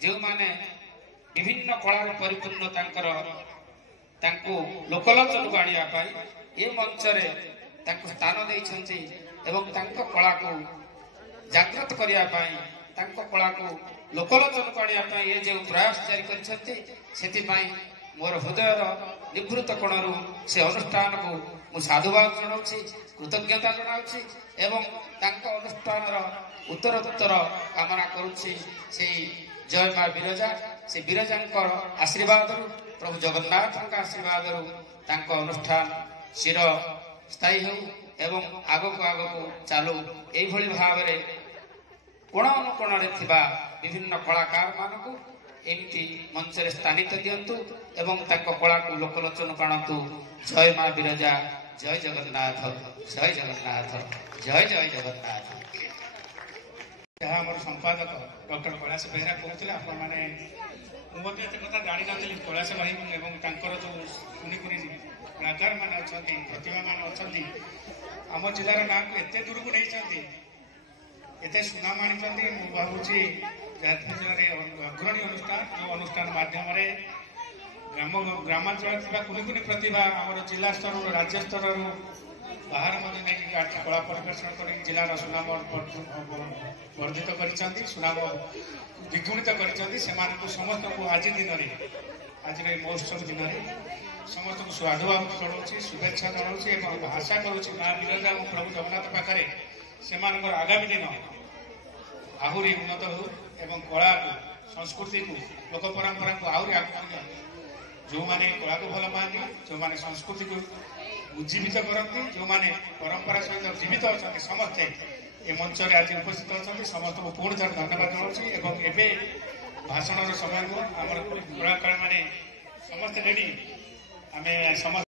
जो माने विभिन्न कलार परिपूर्ण लोकलोचन को आने ये मंच स्थान देती कला को जागृत करने कला को लोकलोचन को आने ये जो प्रयास जारी कर मोर हृदय निवृत्त कोणरू से अनुष्ठान को मु साधुवाद जनाऊँ कृतज्ञता जनाऊँ एवं अनुष्ठान उत्तरोत्तर कामना करुच्ची से जय माँ विरजा से विरजा आशीर्वाद प्रभु जगन्नाथ आशीर्वाद अनुष्ठान चिर स्थायी हो एवं आग को चालू यही भाव में कोण अनुकोण विभिन्न कलाकार मानक एमती मंच स्थानित दिंतु एवं कला को लोकलोचन आणतु। जय माँ विरजा, जय जगन्नाथ, जय जगन्नाथ, जय जय जगन्नाथ। जहाँ आम संपादक डॉक्टर कैलाश बेहरा कहते आपने मुझे एत कथा जानी नी कैलाश भाई और जो कुनी कुनी कलाकार मैंने अच्छा प्रतिभा मान अच्छा आम जिलार ना को एत दूर को नहीं एत सुनाम आनी भावुँ जाजपुर जिले अग्रणी अनुष्ठान जो अनुष्ठान माध्यम ग्रामांचल कुनी कुनी प्रतिभा आम जिला स्तर राज्य स्तर बाहर कला प्रदर्शन कर जिलार सुनाम वर्धित कर सुनाम द्विगुणित कर समस्त को आज दिन आज महोत्सव दिन समस्त को साधुवाद जनाऊँ शुभेच्छा जनाऊँ आशा करुँच माँ विरजा और प्रभु जगन्नाथ पाखे से आगामी दिन आहरी उन्नत हो एवं कला को संस्कृति को लोक परंपरा को आहरी आगे जो माने कला को भल पाती जो माने संस्कृति को उज्जीवित करती जो माने परंपरा सहित जीवित अच्छा समस्ते ए मंच आज उपस्थित अच्छा समस्त को पुणी थर धन्यवाद जनाऊँ एवं एवं भाषण समय को आम कलाकार मैंने समस्त रेडी आम समस्त